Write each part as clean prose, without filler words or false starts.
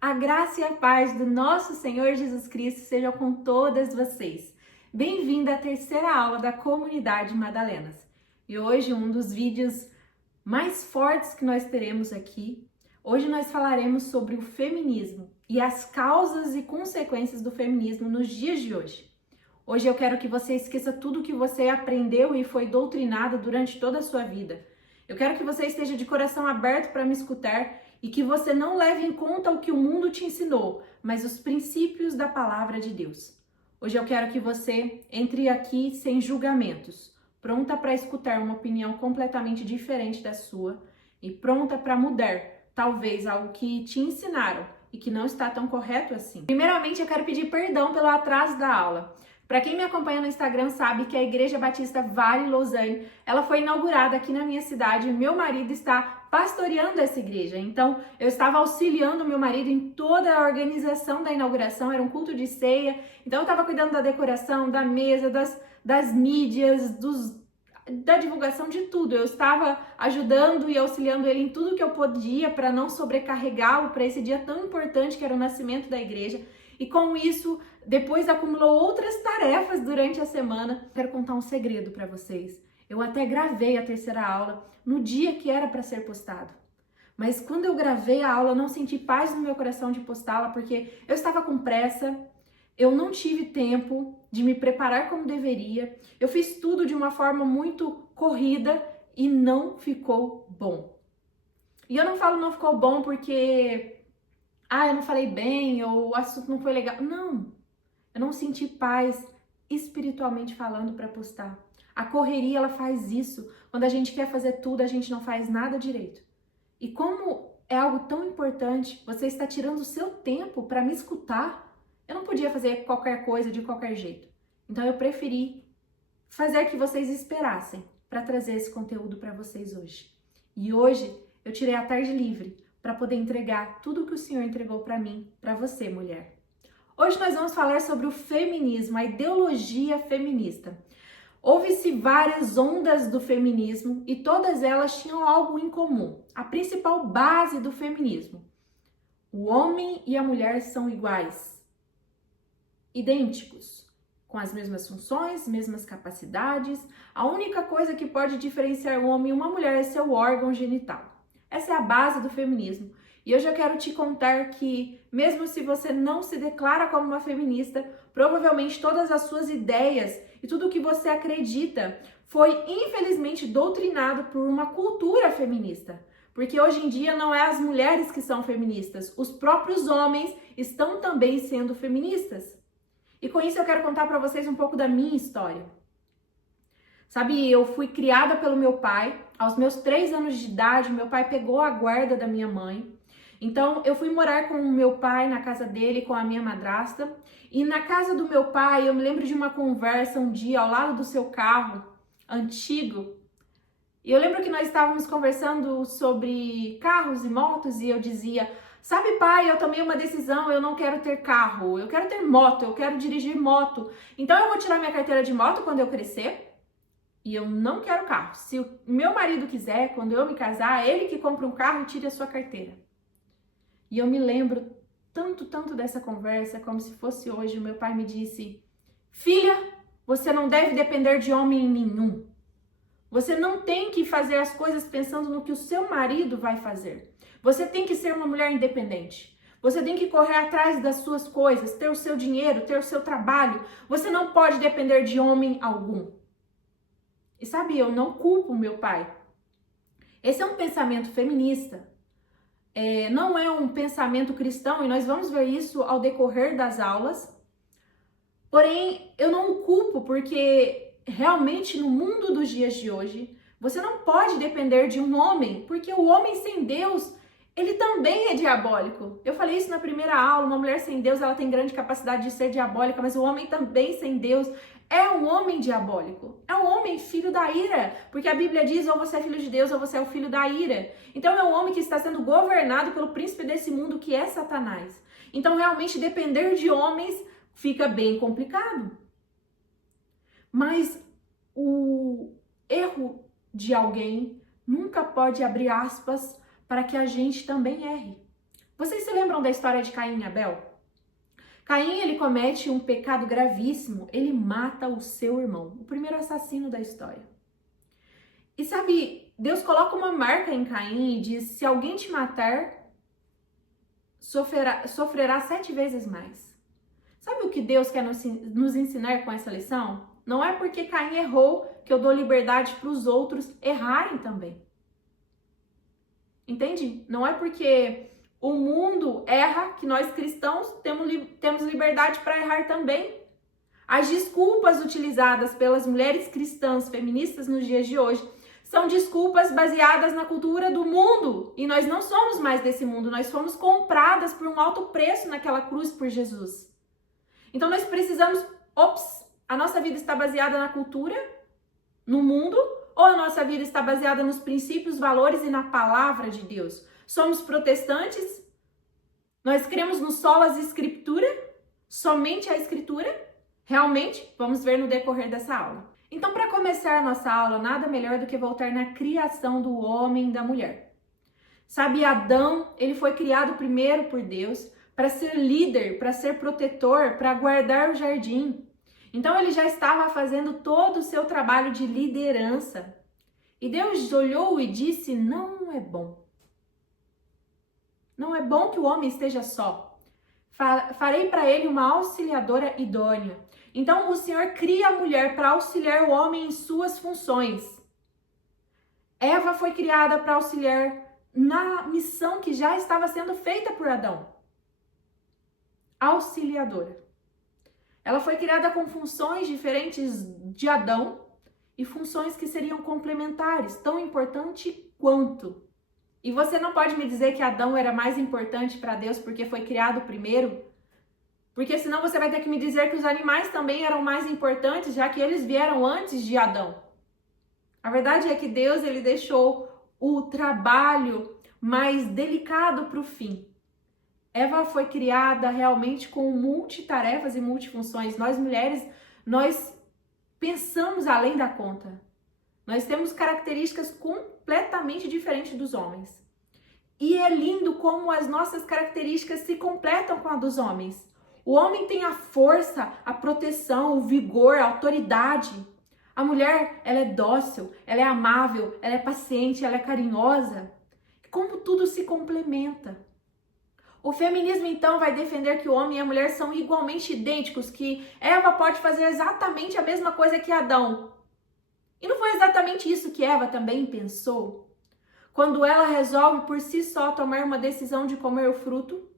A graça e a paz do nosso Senhor Jesus Cristo sejam com todas vocês. Bem-vinda à terceira aula da Comunidade Madalenas. E hoje um dos vídeos mais fortes que nós teremos aqui. Hoje nós falaremos sobre o feminismo e as causas e consequências do feminismo nos dias de hoje. Hoje eu quero que você esqueça tudo que você aprendeu e foi doutrinada durante toda a sua vida. Eu quero que você esteja de coração aberto para me escutar e que você não leve em conta o que o mundo te ensinou, mas os princípios da palavra de Deus. Hoje eu quero que você entre aqui sem julgamentos, pronta para escutar uma opinião completamente diferente da sua e pronta para mudar, talvez algo que te ensinaram e que não está tão correto assim. Primeiramente, eu quero pedir perdão pelo atraso da aula. Para quem me acompanha no Instagram sabe que a Igreja Batista Vale Lausanne, ela foi inaugurada aqui na minha cidade e meu marido está pastoreando essa igreja. Então, eu estava auxiliando meu marido em toda a organização da inauguração, era um culto de ceia. Então, eu estava cuidando da decoração, da mesa, das mídias, da divulgação de tudo. Eu estava ajudando e auxiliando ele em tudo que eu podia para não sobrecarregá-lo para esse dia tão importante que era o nascimento da igreja. E com isso, depois acumulou outras tarefas durante a semana. Quero contar um segredo para vocês. Eu até gravei a terceira aula no dia que era para ser postado. Mas quando eu gravei a aula, eu não senti paz no meu coração de postá-la, porque eu estava com pressa, eu não tive tempo de me preparar como deveria. Eu fiz tudo de uma forma muito corrida e não ficou bom. E eu não falo não ficou bom porque eu não falei bem, ou o assunto não foi legal. Não, eu não senti paz espiritualmente falando para postar. A correria, ela faz isso. Quando a gente quer fazer tudo, a gente não faz nada direito. E como é algo tão importante, você está tirando o seu tempo para me escutar. Eu não podia fazer qualquer coisa de qualquer jeito. Então eu preferi fazer que vocês esperassem para trazer esse conteúdo para vocês hoje. E hoje eu tirei a tarde livre para poder entregar tudo que o Senhor entregou para mim, para você, mulher. Hoje nós vamos falar sobre o feminismo, a ideologia feminista. Houve-se várias ondas do feminismo e todas elas tinham algo em comum. A principal base do feminismo: o homem e a mulher são iguais, idênticos, com as mesmas funções, mesmas capacidades. A única coisa que pode diferenciar um homem e uma mulher é seu órgão genital. Essa é a base do feminismo. E hoje eu quero te contar que, mesmo se você não se declara como uma feminista, provavelmente todas as suas ideias e tudo o que você acredita foi, infelizmente, doutrinado por uma cultura feminista. Porque hoje em dia não é as mulheres que são feministas, os próprios homens estão também sendo feministas. E com isso eu quero contar para vocês um pouco da minha história. Sabe, eu fui criada pelo meu pai. Aos meus 3 anos de idade, meu pai pegou a guarda da minha mãe. Então, eu fui morar com o meu pai na casa dele, com a minha madrasta. E na casa do meu pai, eu me lembro de uma conversa um dia ao lado do seu carro antigo. E eu lembro que nós estávamos conversando sobre carros e motos e eu dizia: sabe, pai, eu tomei uma decisão, eu não quero ter carro, eu quero ter moto, eu quero dirigir moto. Então, eu vou tirar minha carteira de moto quando eu crescer. E eu não quero carro. Se o meu marido quiser, quando eu me casar, ele que compra um carro e tire a sua carteira. E eu me lembro tanto dessa conversa, como se fosse hoje. O meu pai me disse: filha, você não deve depender de homem nenhum. Você não tem que fazer as coisas pensando no que o seu marido vai fazer. Você tem que ser uma mulher independente. Você tem que correr atrás das suas coisas, ter o seu dinheiro, ter o seu trabalho. Você não pode depender de homem algum. E sabe, eu não culpo meu pai. Esse é um pensamento feminista. Não é um pensamento cristão e nós vamos ver isso ao decorrer das aulas. Porém, eu não o culpo porque realmente no mundo dos dias de hoje, você não pode depender de um homem, porque o homem sem Deus, ele também é diabólico. Eu falei isso na primeira aula, uma mulher sem Deus, ela tem grande capacidade de ser diabólica, mas o homem também sem Deus é um homem diabólico, é um homem filho da ira, porque a Bíblia diz: ou você é filho de Deus ou você é o filho da ira. Então é um homem que está sendo governado pelo príncipe desse mundo, que é Satanás. Então realmente depender de homens fica bem complicado. Mas o erro de alguém nunca pode abrir aspas para que a gente também erre. Vocês se lembram da história de Caim e Abel? Caim, ele comete um pecado gravíssimo, ele mata o seu irmão, o primeiro assassino da história. E sabe, Deus coloca uma marca em Caim e diz, se alguém te matar, sofrerá 7 vezes mais. Sabe o que Deus quer nos ensinar com essa lição? Não é porque Caim errou que eu dou liberdade para os outros errarem também. Entende? Não é porque o mundo erra que nós cristãos temos liberdade para errar também. As desculpas utilizadas pelas mulheres cristãs feministas nos dias de hoje são desculpas baseadas na cultura do mundo. E nós não somos mais desse mundo, nós fomos compradas por um alto preço naquela cruz por Jesus. Então nós precisamos, a nossa vida está baseada na cultura, no mundo, ou a nossa vida está baseada nos princípios, valores e na palavra de Deus? Somos protestantes? Nós cremos no solas escritura? Somente a escritura? Realmente? Vamos ver no decorrer dessa aula. Então, para começar a nossa aula, nada melhor do que voltar na criação do homem e da mulher. Sabe, Adão, ele foi criado primeiro por Deus para ser líder, para ser protetor, para guardar o jardim. Então, ele já estava fazendo todo o seu trabalho de liderança. E Deus olhou e disse, não é bom. Não é bom que o homem esteja só. Farei para ele uma auxiliadora idônea. Então, o Senhor cria a mulher para auxiliar o homem em suas funções. Eva foi criada para auxiliar na missão que já estava sendo feita por Adão. Auxiliadora. Ela foi criada com funções diferentes de Adão e funções que seriam complementares, tão importante quanto. E você não pode me dizer que Adão era mais importante para Deus porque foi criado primeiro? Porque senão você vai ter que me dizer que os animais também eram mais importantes, já que eles vieram antes de Adão. A verdade é que Deus, ele deixou o trabalho mais delicado para o fim. Eva foi criada realmente com multitarefas e multifunções. Nós mulheres, nós pensamos além da conta. Nós temos características completamente diferentes dos homens. E é lindo como as nossas características se completam com a dos homens. O homem tem a força, a proteção, o vigor, a autoridade. A mulher, ela é dócil, ela é amável, ela é paciente, ela é carinhosa. Como tudo se complementa. O feminismo, então, vai defender que o homem e a mulher são igualmente idênticos, que Eva pode fazer exatamente a mesma coisa que Adão. E não foi exatamente isso que Eva também pensou? Quando ela resolve por si só tomar uma decisão de comer o fruto?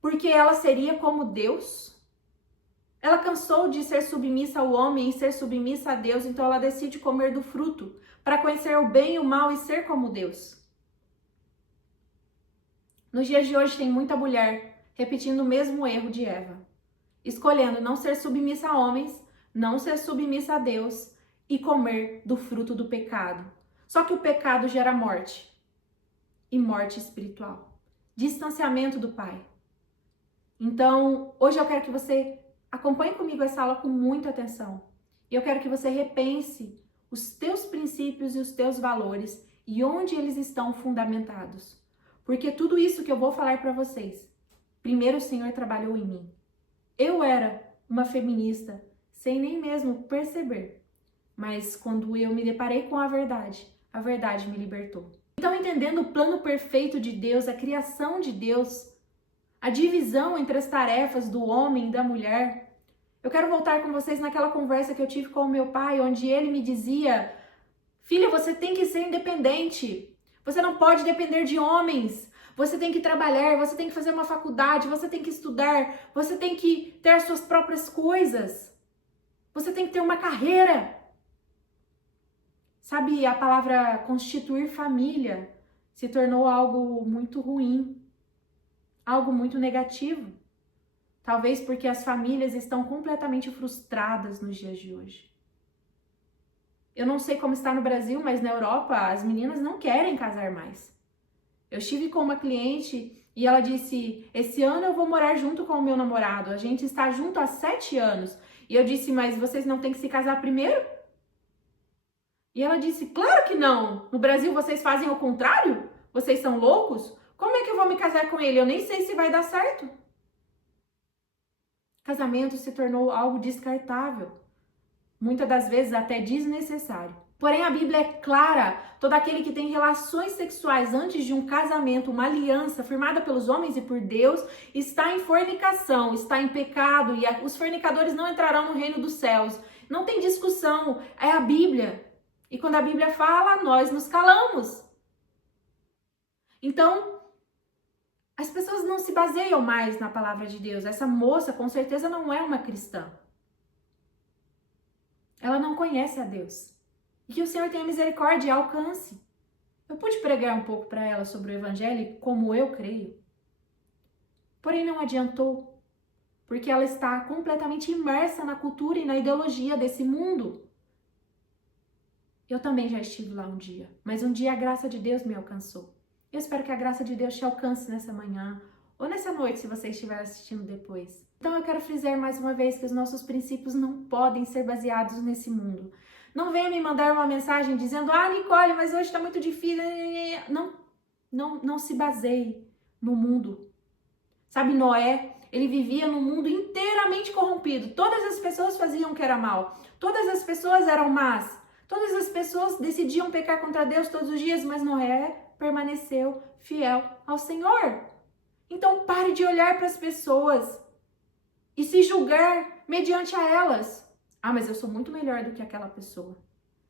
Porque ela seria como Deus? Ela cansou de ser submissa ao homem e ser submissa a Deus, então ela decide comer do fruto para conhecer o bem e o mal e ser como Deus. Nos dias de hoje tem muita mulher repetindo o mesmo erro de Eva, escolhendo não ser submissa a homens, não ser submissa a Deus e comer do fruto do pecado. Só que o pecado gera morte e morte espiritual, distanciamento do Pai. Então, hoje eu quero que você acompanhe comigo essa aula com muita atenção. E eu quero que você repense os teus princípios e os teus valores e onde eles estão fundamentados. Porque tudo isso que eu vou falar para vocês, primeiro o Senhor trabalhou em mim. Eu era uma feminista sem nem mesmo perceber. Mas quando eu me deparei com a verdade me libertou. Então, entendendo o plano perfeito de Deus, a criação de Deus, a divisão entre as tarefas do homem e da mulher, eu quero voltar com vocês naquela conversa que eu tive com o meu pai, onde ele me dizia, filha, você tem que ser independente. Você não pode depender de homens. Você tem que trabalhar, você tem que fazer uma faculdade, você tem que estudar, você tem que ter as suas próprias coisas. Você tem que ter uma carreira. Sabe, a palavra constituir família se tornou algo muito ruim, algo muito negativo. Talvez porque as famílias estão completamente frustradas nos dias de hoje. Eu não sei como está no Brasil, mas na Europa as meninas não querem casar mais. Eu estive com uma cliente e ela disse, esse ano eu vou morar junto com o meu namorado, a gente está junto há 7 anos. E eu disse, mas vocês não têm que se casar primeiro? E ela disse, claro que não, no Brasil vocês fazem o contrário? Vocês são loucos? Como é que eu vou me casar com ele? Eu nem sei se vai dar certo. Casamento se tornou algo descartável, muitas das vezes até desnecessário. Porém, a Bíblia é clara: todo aquele que tem relações sexuais antes de um casamento, uma aliança firmada pelos homens e por Deus, está em fornicação, está em pecado, e os fornicadores não entrarão no reino dos céus. Não tem discussão, é a Bíblia. E quando a Bíblia fala, nós nos calamos. Então, as pessoas não se baseiam mais na palavra de Deus. Essa moça, com certeza, não é uma cristã. Ela não conhece a Deus. E que o Senhor tenha misericórdia e alcance. Eu pude pregar um pouco para ela sobre o Evangelho, como eu creio. Porém, não adiantou, porque ela está completamente imersa na cultura e na ideologia desse mundo. Eu também já estive lá um dia, mas um dia a graça de Deus me alcançou. Eu espero que a graça de Deus te alcance nessa manhã ou nessa noite, se você estiver assistindo depois. Então eu quero frisar mais uma vez que os nossos princípios não podem ser baseados nesse mundo. Não venha me mandar uma mensagem dizendo: ah, Nicole, mas hoje está muito difícil. Não se baseie no mundo. Sabe, Noé, ele vivia num mundo inteiramente corrompido. Todas as pessoas faziam o que era mal. Todas as pessoas eram más. Todas as pessoas decidiam pecar contra Deus todos os dias, mas Noé permaneceu fiel ao Senhor. Então pare de olhar para as pessoas e se julgar mediante a elas. Ah, mas eu sou muito melhor do que aquela pessoa.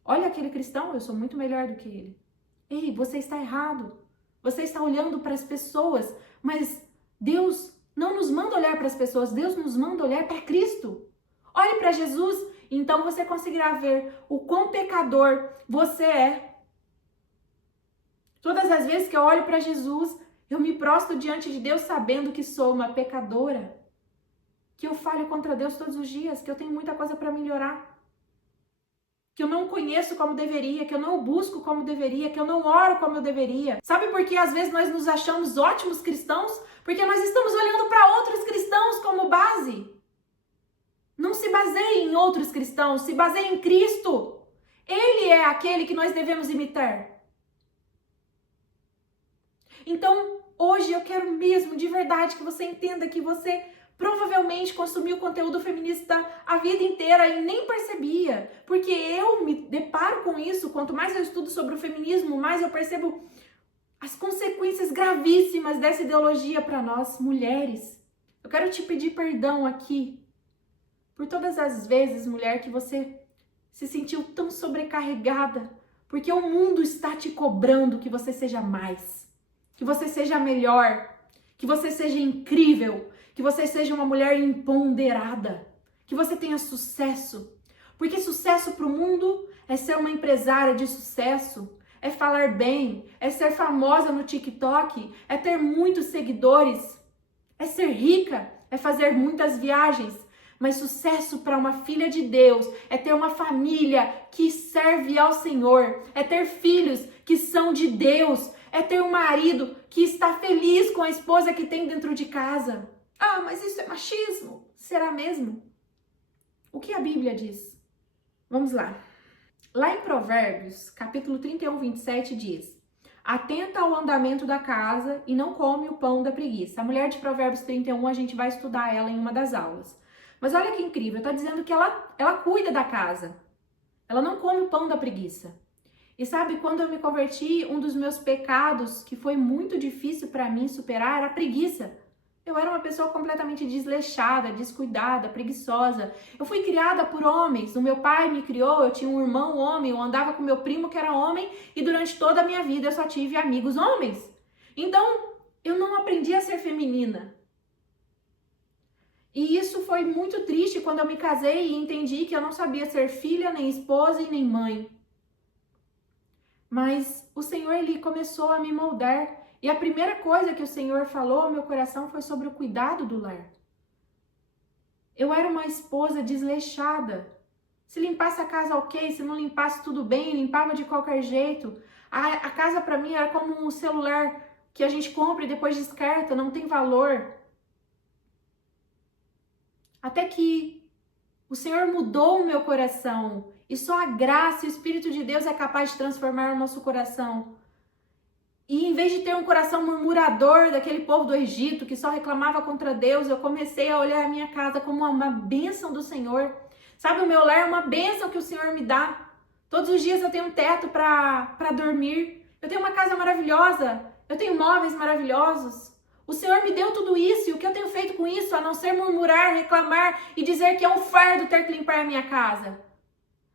Olha aquele cristão, eu sou muito melhor do que ele. Ei, você está errado. Você está olhando para as pessoas, mas Deus não nos manda olhar para as pessoas, Deus nos manda olhar para Cristo. Olhe para Jesus, então você conseguirá ver o quão pecador você é. Todas as vezes que eu olho para Jesus, eu me prostro diante de Deus sabendo que sou uma pecadora, que eu falho contra Deus todos os dias, que eu tenho muita coisa para melhorar, que eu não conheço como deveria, que eu não busco como deveria, que eu não oro como eu deveria. Sabe por que às vezes nós nos achamos ótimos cristãos? Porque nós estamos olhando para outros cristãos como base. Não se baseie em outros cristãos, se baseie em Cristo. Ele é aquele que nós devemos imitar. Então, hoje eu quero mesmo, de verdade, que você entenda que você provavelmente consumiu conteúdo feminista a vida inteira e nem percebia. Porque eu me deparo com isso, quanto mais eu estudo sobre o feminismo, mais eu percebo as consequências gravíssimas dessa ideologia para nós, mulheres. Eu quero te pedir perdão aqui por todas as vezes, mulher, que você se sentiu tão sobrecarregada, porque o mundo está te cobrando que você seja mais. Que você seja melhor, que você seja incrível, que você seja uma mulher empoderada, que você tenha sucesso. Porque sucesso para o mundo é ser uma empresária de sucesso, é falar bem, é ser famosa no TikTok, é ter muitos seguidores, é ser rica, é fazer muitas viagens. Mas sucesso para uma filha de Deus é ter uma família que serve ao Senhor, é ter filhos que são de Deus, é ter um marido que está feliz com a esposa que tem dentro de casa. Ah, mas isso é machismo? Será mesmo? O que a Bíblia diz? Vamos lá. Lá em Provérbios, capítulo 31, 27, diz: atenta ao andamento da casa e não come o pão da preguiça. A mulher de Provérbios 31, a gente vai estudar ela em uma das aulas. Mas olha que incrível, está dizendo que ela cuida da casa. Ela não come o pão da preguiça. E sabe, quando eu me converti, um dos meus pecados que foi muito difícil para mim superar era a preguiça. Eu era uma pessoa completamente desleixada, descuidada, preguiçosa. Eu fui criada por homens. O meu pai me criou, eu tinha um irmão homem, eu andava com meu primo que era homem e durante toda a minha vida eu só tive amigos homens. Então, eu não aprendi a ser feminina. E isso foi muito triste quando eu me casei e entendi que eu não sabia ser filha, nem esposa e nem mãe. Mas o Senhor, Ele começou a me moldar. E a primeira coisa que o Senhor falou ao meu coração foi sobre o cuidado do lar. Eu era uma esposa desleixada. Se limpasse a casa, ok. Se não limpasse, tudo bem. Limpava de qualquer jeito. A casa para mim era como um celular que a gente compra e depois descarta. Não tem valor. Até que o Senhor mudou o meu coração. E só a graça e o Espírito de Deus é capaz de transformar o nosso coração. E em vez de ter um coração murmurador daquele povo do Egito que só reclamava contra Deus, eu comecei a olhar a minha casa como uma bênção do Senhor. Sabe, o meu lar é uma bênção que o Senhor me dá. Todos os dias eu tenho um teto para dormir. Eu tenho uma casa maravilhosa. Eu tenho móveis maravilhosos. O Senhor me deu tudo isso. E o que eu tenho feito com isso, a não ser murmurar, reclamar e dizer que é um fardo ter que limpar a minha casa?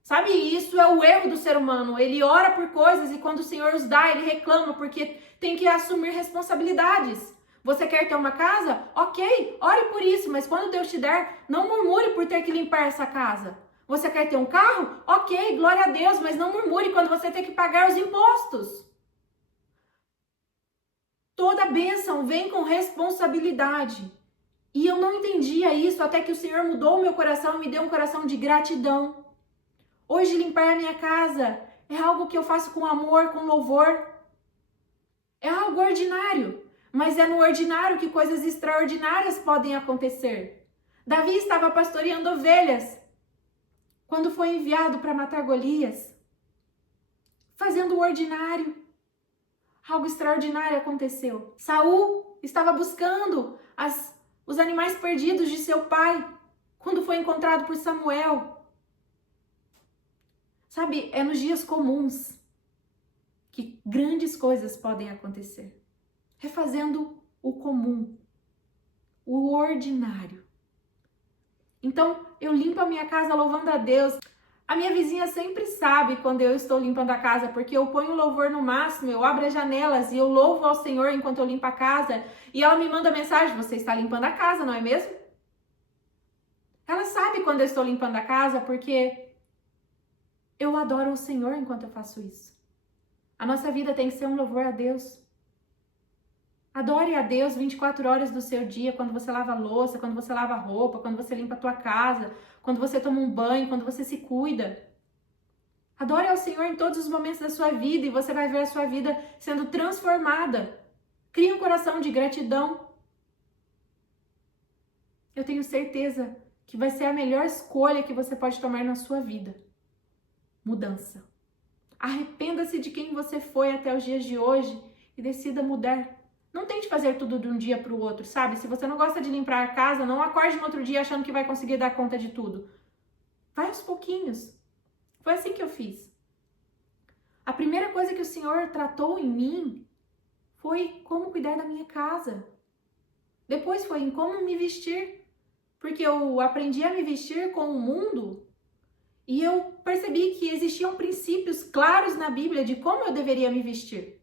Sabe, isso é o erro do ser humano. Ele ora por coisas e quando o Senhor os dá, ele reclama porque tem que assumir responsabilidades. Você quer ter uma casa? Ok, ore por isso, mas quando Deus te der, não murmure por ter que limpar essa casa. Você quer ter um carro? Ok, glória a Deus, mas não murmure quando você tem que pagar os impostos. Toda bênção vem com responsabilidade. E eu não entendia isso até que o Senhor mudou o meu coração e me deu um coração de gratidão. Hoje limpar a minha casa é algo que eu faço com amor, com louvor. É algo ordinário, mas é no ordinário que coisas extraordinárias podem acontecer. Davi estava pastoreando ovelhas quando foi enviado para matar Golias, fazendo o ordinário. Algo extraordinário aconteceu. Saul estava buscando os animais perdidos de seu pai quando foi encontrado por Samuel. Sabe, é nos dias comuns que grandes coisas podem acontecer. Refazendo o comum, o ordinário. Então, eu limpo a minha casa louvando a Deus. A minha vizinha sempre sabe quando eu estou limpando a casa, porque eu ponho o louvor no máximo, eu abro as janelas e eu louvo ao Senhor enquanto eu limpo a casa. E ela me manda mensagem, você está limpando a casa, não é mesmo? Ela sabe quando eu estou limpando a casa, porque eu adoro o Senhor enquanto eu faço isso. A nossa vida tem que ser um louvor a Deus. Adore a Deus 24 horas do seu dia, quando você lava a louça, quando você lava a roupa, quando você limpa a tua casa, quando você toma um banho, quando você se cuida. Adore ao Senhor em todos os momentos da sua vida e você vai ver a sua vida sendo transformada. Crie um coração de gratidão. Eu tenho certeza que vai ser a melhor escolha que você pode tomar na sua vida. Mudança. Arrependa-se de quem você foi até os dias de hoje e decida mudar. Não tente fazer tudo de um dia para o outro, sabe? Se você não gosta de limpar a casa, não acorde no outro dia achando que vai conseguir dar conta de tudo. Vai aos pouquinhos. Foi assim que eu fiz. A primeira coisa que o Senhor tratou em mim foi como cuidar da minha casa. Depois foi em como me vestir. Porque eu aprendi a me vestir com o mundo e eu percebi que existiam princípios claros na Bíblia de como eu deveria me vestir.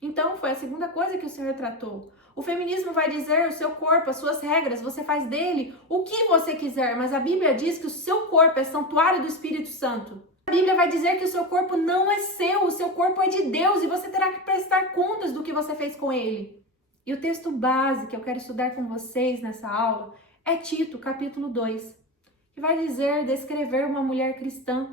Então, foi a segunda coisa que o Senhor tratou. O feminismo vai dizer o seu corpo, as suas regras, você faz dele o que você quiser, mas a Bíblia diz que o seu corpo é santuário do Espírito Santo. A Bíblia vai dizer que o seu corpo não é seu, o seu corpo é de Deus e você terá que prestar contas do que você fez com ele. E o texto base que eu quero estudar com vocês nessa aula é Tito, capítulo 2, que vai descrever uma mulher cristã.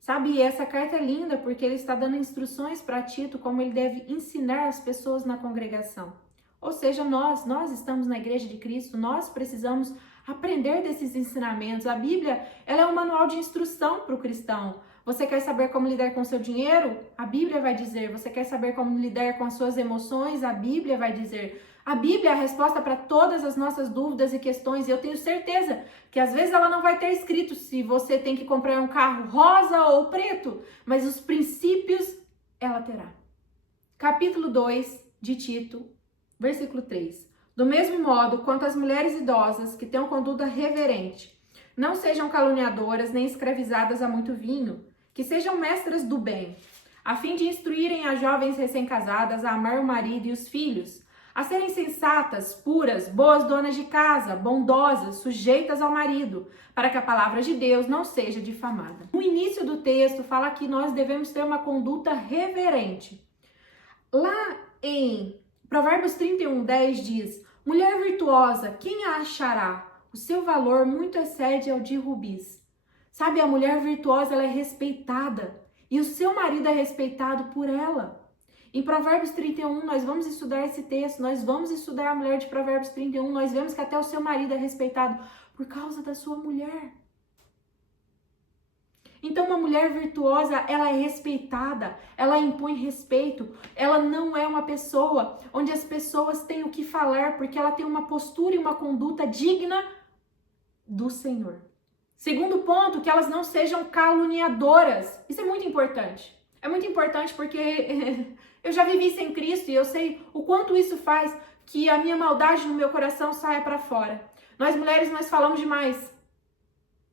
Sabe, essa carta é linda porque ele está dando instruções para Tito como ele deve ensinar as pessoas na congregação. Ou seja, nós estamos na igreja de Cristo, nós precisamos aprender desses ensinamentos. A Bíblia, ela é um manual de instrução para o cristão. Você quer saber como lidar com o seu dinheiro? A Bíblia vai dizer. Você quer saber como lidar com as suas emoções? A Bíblia vai dizer. A Bíblia é a resposta para todas as nossas dúvidas e questões. E eu tenho certeza que às vezes ela não vai ter escrito se você tem que comprar um carro rosa ou preto, mas os princípios ela terá. Capítulo 2 de Tito, versículo 3. Do mesmo modo, quanto as mulheres idosas que tenham conduta reverente, não sejam caluniadoras nem escravizadas a muito vinho, que sejam mestras do bem, a fim de instruírem as jovens recém-casadas a amar o marido e os filhos, a serem sensatas, puras, boas donas de casa, bondosas, sujeitas ao marido, para que a palavra de Deus não seja difamada. No início do texto fala que nós devemos ter uma conduta reverente. Lá em Provérbios 31:10 diz: mulher virtuosa, quem a achará? O seu valor muito excede ao de rubis. Sabe, a mulher virtuosa ela é respeitada e o seu marido é respeitado por ela. Em Provérbios 31, nós vamos estudar esse texto, nós vamos estudar a mulher de Provérbios 31, nós vemos que até o seu marido é respeitado por causa da sua mulher. Então, uma mulher virtuosa, ela é respeitada, ela impõe respeito, ela não é uma pessoa onde as pessoas têm o que falar, porque ela tem uma postura e uma conduta digna do Senhor. Segundo ponto, que elas não sejam caluniadoras. Isso é muito importante. É muito importante porque eu já vivi sem Cristo e eu sei o quanto isso faz que a minha maldade no meu coração saia para fora. Nós mulheres, nós falamos demais.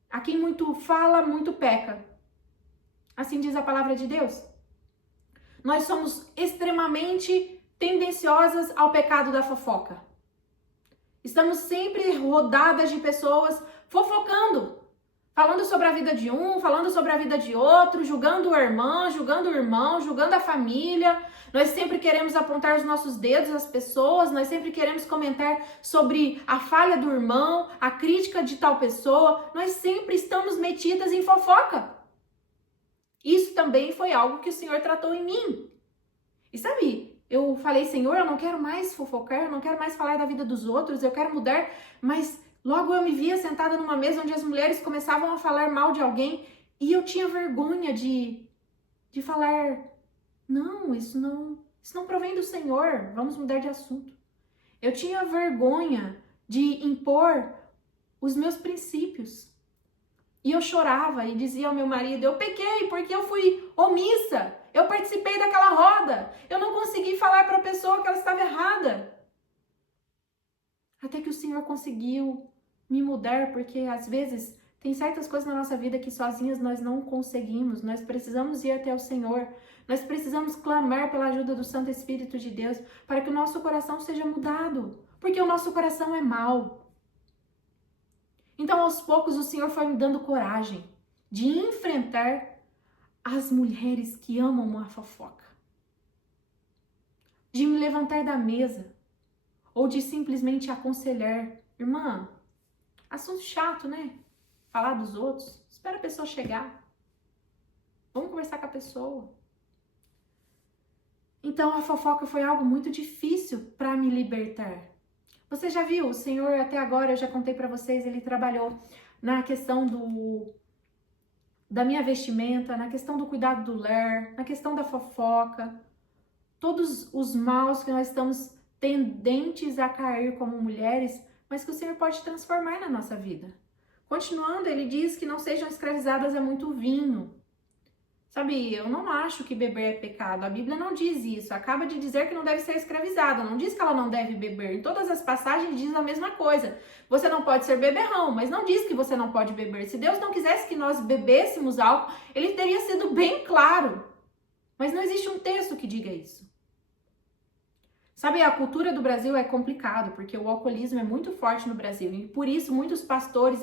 A quem muito fala, muito peca. Assim diz a palavra de Deus. Nós somos extremamente tendenciosas ao pecado da fofoca. Estamos sempre rodadas de pessoas fofocando. Falando sobre a vida de um, falando sobre a vida de outro, julgando a irmã, julgando o irmão, julgando a família. Nós sempre queremos apontar os nossos dedos às pessoas, nós sempre queremos comentar sobre a falha do irmão, a crítica de tal pessoa. Nós sempre estamos metidas em fofoca. Isso também foi algo que o Senhor tratou em mim. E sabe, eu falei, Senhor, eu não quero mais fofocar, eu não quero mais falar da vida dos outros, eu quero mudar, mas logo eu me via sentada numa mesa onde as mulheres começavam a falar mal de alguém e eu tinha vergonha de falar, não, isso não provém do Senhor, vamos mudar de assunto. Eu tinha vergonha de impor os meus princípios. E eu chorava e dizia ao meu marido, eu pequei porque eu fui omissa, eu participei daquela roda, eu não consegui falar para a pessoa que ela estava errada. Até que o Senhor conseguiu me mudar, porque às vezes tem certas coisas na nossa vida que sozinhas nós não conseguimos. Nós precisamos ir até o Senhor. Nós precisamos clamar pela ajuda do Santo Espírito de Deus para que o nosso coração seja mudado, porque o nosso coração é mau. Então, aos poucos, o Senhor foi me dando coragem de enfrentar as mulheres que amam uma fofoca, de me levantar da mesa ou de simplesmente aconselhar, irmã, assunto chato, né? Falar dos outros. Espera a pessoa chegar. Vamos conversar com a pessoa. Então, a fofoca foi algo muito difícil para me libertar. Você já viu? O Senhor, até agora, eu já contei para vocês, ele trabalhou na questão da minha vestimenta, na questão do cuidado do lar, na questão da fofoca. Todos os maus que nós estamos tendentes a cair como mulheres, mas que o Senhor pode transformar na nossa vida. Continuando, ele diz que não sejam escravizadas a muito vinho. Sabe, eu não acho que beber é pecado. A Bíblia não diz isso. Acaba de dizer que não deve ser escravizada. Não diz que ela não deve beber. Em todas as passagens diz a mesma coisa. Você não pode ser beberrão, mas não diz que você não pode beber. Se Deus não quisesse que nós bebêssemos álcool, ele teria sido bem claro. Mas não existe um texto que diga isso. Sabe, a cultura do Brasil é complicado, porque o alcoolismo é muito forte no Brasil. E por isso muitos pastores,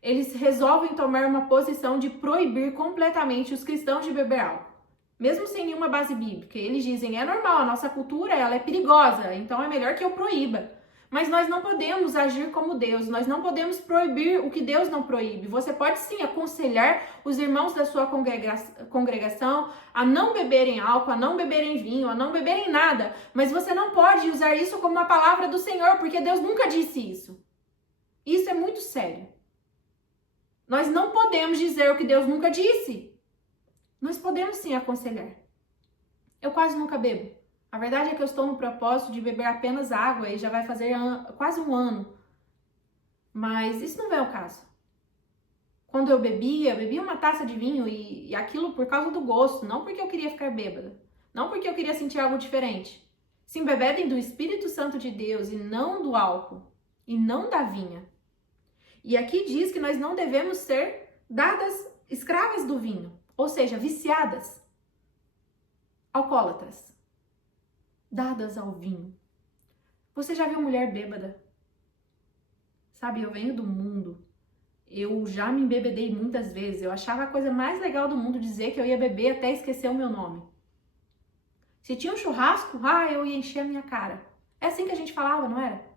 eles resolvem tomar uma posição de proibir completamente os cristãos de beber álcool, mesmo sem nenhuma base bíblica. Eles dizem, é normal, a nossa cultura ela é perigosa, então é melhor que eu proíba. Mas nós não podemos agir como Deus, nós não podemos proibir o que Deus não proíbe. Você pode sim aconselhar os irmãos da sua congregação a não beberem álcool, a não beberem vinho, a não beberem nada, mas você não pode usar isso como uma palavra do Senhor, porque Deus nunca disse isso. Isso é muito sério. Nós não podemos dizer o que Deus nunca disse. Nós podemos sim aconselhar. Eu quase nunca bebo. A verdade é que eu estou no propósito de beber apenas água e já vai fazer quase um ano. Mas isso não é o caso. Quando eu bebia uma taça de vinho e aquilo por causa do gosto, não porque eu queria ficar bêbada, não porque eu queria sentir algo diferente. Sim, bebedem do Espírito Santo de Deus e não do álcool, e não da vinha. E aqui diz que nós não devemos ser dadas escravas do vinho, ou seja, viciadas, alcoólatras, dadas ao vinho. Você já viu mulher bêbada? Sabe, eu venho do mundo, eu já me embebedei muitas vezes, eu achava a coisa mais legal do mundo dizer que eu ia beber até esquecer o meu nome. Se tinha um churrasco, eu ia encher a minha cara. É assim que a gente falava, não era?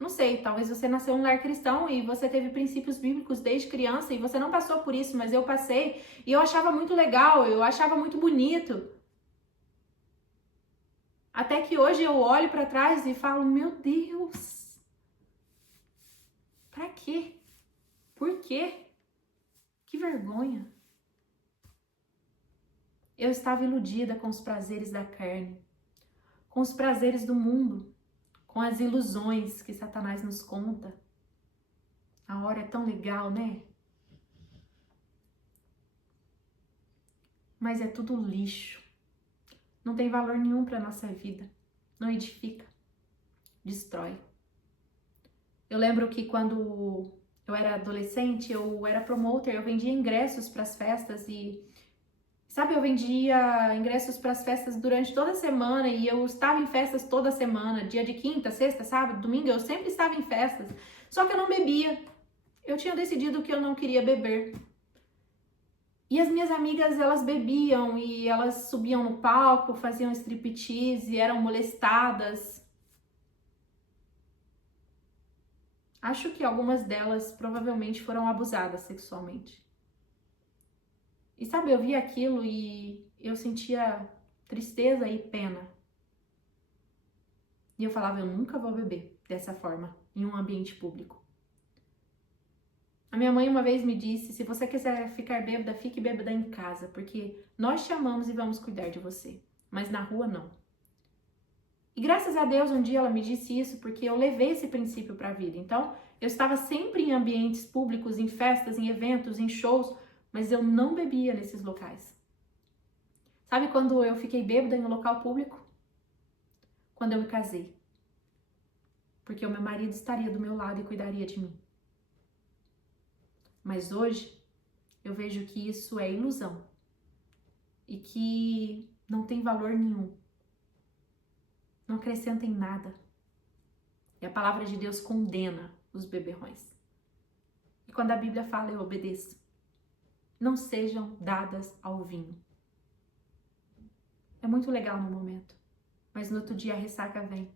Não sei, talvez você nasceu em um lar cristão e você teve princípios bíblicos desde criança e você não passou por isso, mas eu passei e eu achava muito legal, eu achava muito bonito. Até que hoje eu olho para trás e falo, meu Deus, pra quê? Por quê? Que vergonha. Eu estava iludida com os prazeres da carne, com os prazeres do mundo, com as ilusões que Satanás nos conta. A hora é tão legal, né? Mas é tudo lixo. Não tem valor nenhum para nossa vida. Não edifica, destrói. Eu lembro que quando eu era adolescente, eu era promoter, eu vendia ingressos para as festas e, sabe, eu vendia ingressos para as festas durante toda a semana e eu estava em festas toda semana, dia de quinta, sexta, sábado, domingo, eu sempre estava em festas, só que eu não bebia. Eu tinha decidido que eu não queria beber. E as minhas amigas, elas bebiam e elas subiam no palco, faziam striptease, eram molestadas. Acho que algumas delas provavelmente foram abusadas sexualmente. E sabe, eu via aquilo e eu sentia tristeza e pena. E eu falava, eu nunca vou beber dessa forma, em um ambiente público. A minha mãe uma vez me disse, se você quiser ficar bêbada, fique bêbada em casa, porque nós te amamos e vamos cuidar de você, mas na rua não. E graças a Deus um dia ela me disse isso, porque eu levei esse princípio para a vida. Então, eu estava sempre em ambientes públicos, em festas, em eventos, em shows, mas eu não bebia nesses locais. Sabe quando eu fiquei bêbada em um local público? Quando eu me casei. Porque o meu marido estaria do meu lado e cuidaria de mim. Mas hoje, eu vejo que isso é ilusão. E que não tem valor nenhum. Não acrescenta em nada. E a palavra de Deus condena os beberrões. E quando a Bíblia fala, eu obedeço. Não sejam dadas ao vinho. É muito legal no momento, mas no outro dia a ressaca vem.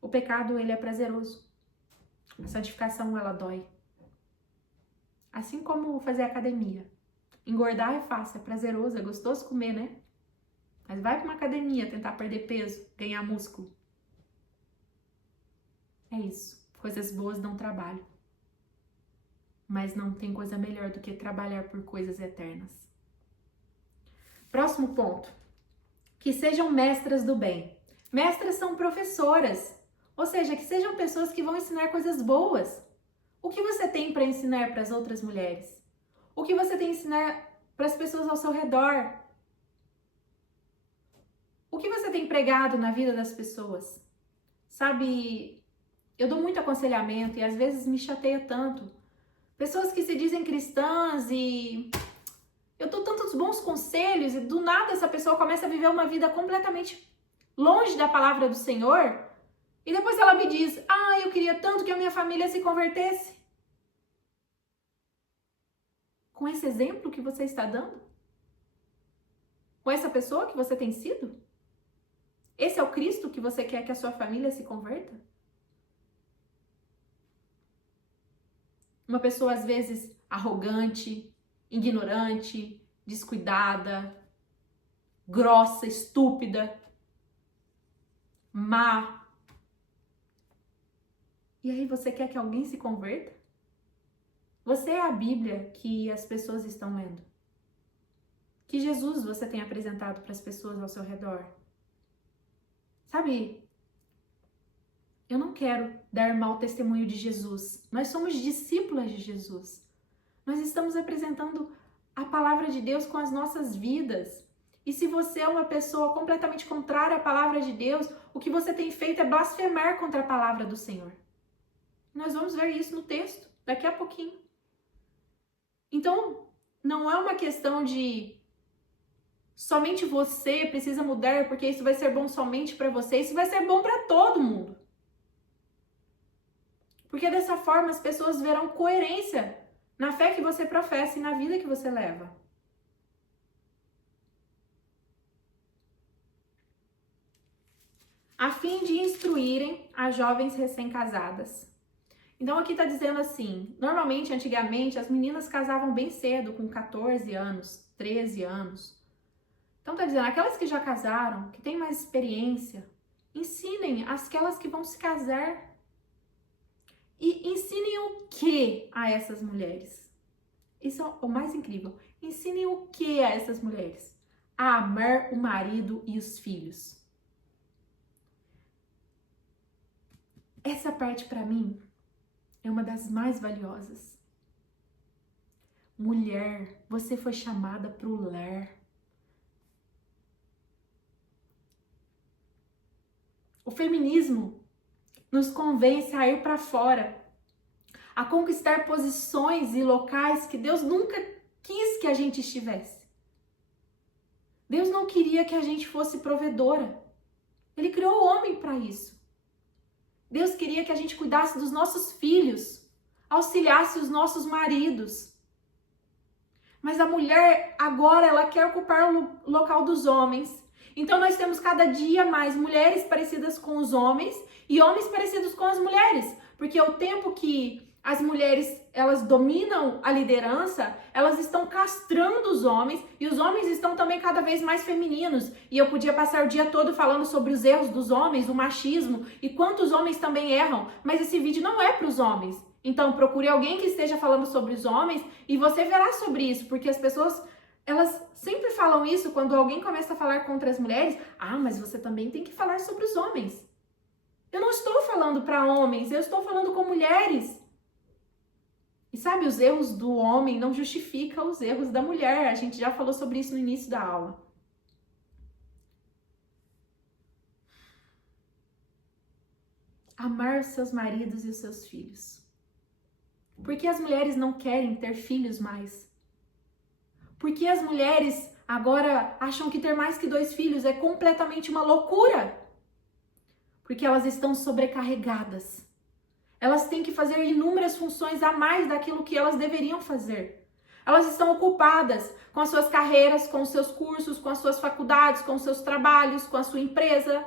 O pecado, ele é prazeroso. A santificação, ela dói. Assim como fazer academia. Engordar é fácil, é prazeroso, é gostoso comer, né? Mas vai para uma academia tentar perder peso, ganhar músculo. É isso. Coisas boas dão trabalho. Mas não tem coisa melhor do que trabalhar por coisas eternas. Próximo ponto. Que sejam mestras do bem. Mestras são professoras, ou seja, que sejam pessoas que vão ensinar coisas boas. O que você tem para ensinar para as outras mulheres? O que você tem a ensinar para as pessoas ao seu redor? O que você tem pregado na vida das pessoas? Sabe, eu dou muito aconselhamento e às vezes me chateia tanto. Pessoas que se dizem cristãs e eu dou tantos bons conselhos e do nada essa pessoa começa a viver uma vida completamente longe da palavra do Senhor e depois ela me diz, eu queria tanto que a minha família se convertesse. Com esse exemplo que você está dando? Com essa pessoa que você tem sido? Esse é o Cristo que você quer que a sua família se converta? Uma pessoa às vezes arrogante, ignorante, descuidada, grossa, estúpida, má. E aí você quer que alguém se converta? Você é a Bíblia que as pessoas estão lendo. Que Jesus você tem apresentado para as pessoas ao seu redor? Sabe, eu não quero dar mau testemunho de Jesus. Nós somos discípulas de Jesus. Nós estamos apresentando a palavra de Deus com as nossas vidas. E se você é uma pessoa completamente contrária à palavra de Deus, o que você tem feito é blasfemar contra a palavra do Senhor. Nós vamos ver isso no texto, daqui a pouquinho. Então, não é uma questão de somente você precisa mudar porque isso vai ser bom somente para você. Isso vai ser bom para todo mundo. Porque dessa forma as pessoas verão coerência na fé que você professa e na vida que você leva. A fim de instruírem as jovens recém-casadas. Então aqui está dizendo assim, normalmente, antigamente, as meninas casavam bem cedo, com 14 anos, 13 anos. Então está dizendo, aquelas que já casaram, que têm mais experiência, ensinem aquelas que vão se casar. E ensinem o que a essas mulheres? Isso é o mais incrível. Ensinem o que a essas mulheres? a amar o marido e os filhos. Essa parte para mim é uma das mais valiosas. Mulher, você foi chamada para o lar. O feminismo nos convence a ir para fora, a conquistar posições e locais que Deus nunca quis que a gente estivesse. Deus não queria que a gente fosse provedora. Ele criou o homem para isso. Deus queria que a gente cuidasse dos nossos filhos, auxiliasse os nossos maridos. Mas a mulher agora ela quer ocupar o local dos homens. Então nós temos cada dia mais mulheres parecidas com os homens e homens parecidos com as mulheres, porque o tempo que as mulheres elas dominam a liderança, elas estão castrando os homens e os homens estão também cada vez mais femininos. E eu podia passar o dia todo falando sobre os erros dos homens, o machismo e quantos homens também erram, mas esse vídeo não é para os homens. Então procure alguém que esteja falando sobre os homens e você verá sobre isso, porque as pessoas elas sempre falam isso quando alguém começa a falar contra as mulheres. Ah, mas você também tem que falar sobre os homens. Eu não estou falando para homens, eu estou falando com mulheres. E sabe, os erros do homem não justificam os erros da mulher. A gente já falou sobre isso no início da aula. Amar os seus maridos e os seus filhos. Por que as mulheres não querem ter filhos mais? Por que as mulheres agora acham que ter mais que 2 filhos é completamente uma loucura? Porque elas estão sobrecarregadas. Elas têm que fazer inúmeras funções a mais daquilo que elas deveriam fazer. Elas estão ocupadas com as suas carreiras, com os seus cursos, com as suas faculdades, com os seus trabalhos, com a sua empresa,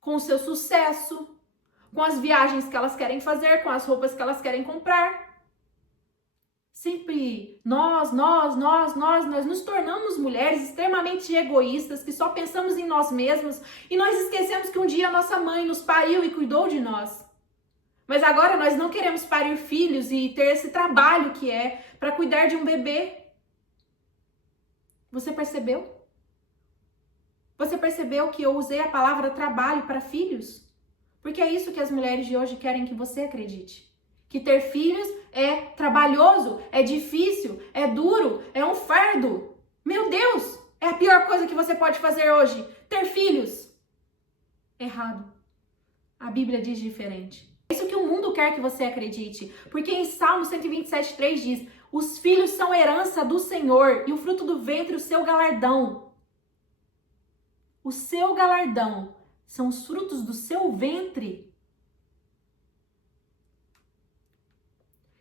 com o seu sucesso, com as viagens que elas querem fazer, com as roupas que elas querem comprar. Sempre nós nos tornamos mulheres extremamente egoístas, que só pensamos em nós mesmos e nós esquecemos que um dia a nossa mãe nos pariu e cuidou de nós. Mas agora nós não queremos parir filhos e ter esse trabalho que é para cuidar de um bebê. Você percebeu? Você percebeu que eu usei a palavra trabalho para filhos? Porque é isso que as mulheres de hoje querem que você acredite. Que ter filhos é trabalhoso, é difícil, é duro, é um fardo. Meu Deus, é a pior coisa que você pode fazer hoje, ter filhos. Errado. A Bíblia diz diferente. É isso que o mundo quer que você acredite. Porque em Salmo 127:3 diz: os filhos são herança do Senhor e o fruto do ventre o seu galardão. O seu galardão são os frutos do seu ventre.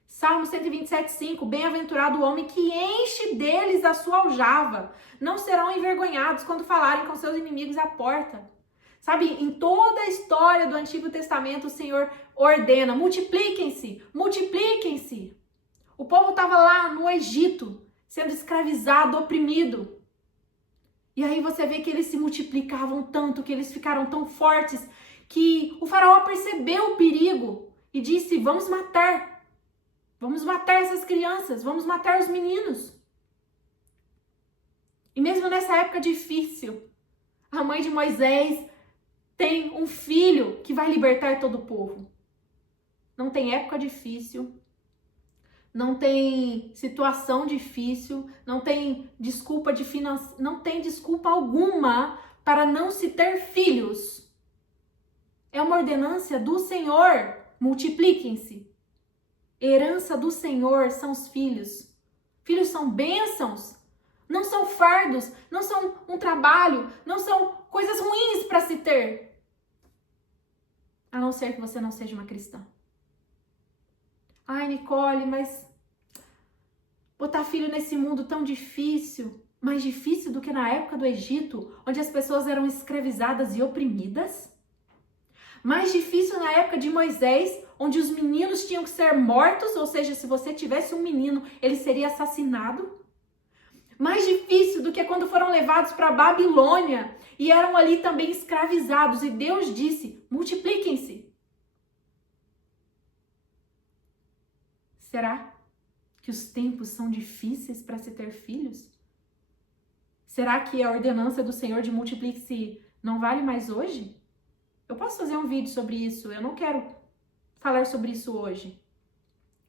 Salmo 127:5, bem-aventurado o homem que enche deles a sua aljava. Não serão envergonhados quando falarem com seus inimigos à porta. Sabe, em toda a história do Antigo Testamento, o Senhor ordena, multipliquem-se, multipliquem-se. O povo estava lá no Egito, sendo escravizado, oprimido. E aí você vê que eles se multiplicavam tanto, que eles ficaram tão fortes, que o faraó percebeu o perigo e disse, vamos matar essas crianças, vamos matar os meninos. E mesmo nessa época difícil, a mãe de Moisés tem um filho que vai libertar todo o povo. Não tem época difícil, não tem situação difícil, não tem desculpa não tem desculpa alguma para não se ter filhos. É uma ordenança do Senhor. Multipliquem-se. Herança do Senhor são os filhos. Filhos são bênçãos, não são fardos, não são um trabalho, não são coisas ruins para se ter. A não ser que você não seja uma cristã. Ai, Nicole, mas botar filho nesse mundo tão difícil, mais difícil do que na época do Egito, onde as pessoas eram escravizadas e oprimidas? Mais difícil na época de Moisés, onde os meninos tinham que ser mortos, ou seja, se você tivesse um menino, ele seria assassinado? Mais difícil do que quando foram levados para a Babilônia e eram ali também escravizados, e Deus disse, multipliquem-se. Será que os tempos são difíceis para se ter filhos? Será que a ordenança do Senhor de multiplique-se não vale mais hoje? Eu posso fazer um vídeo sobre isso, eu não quero falar sobre isso hoje.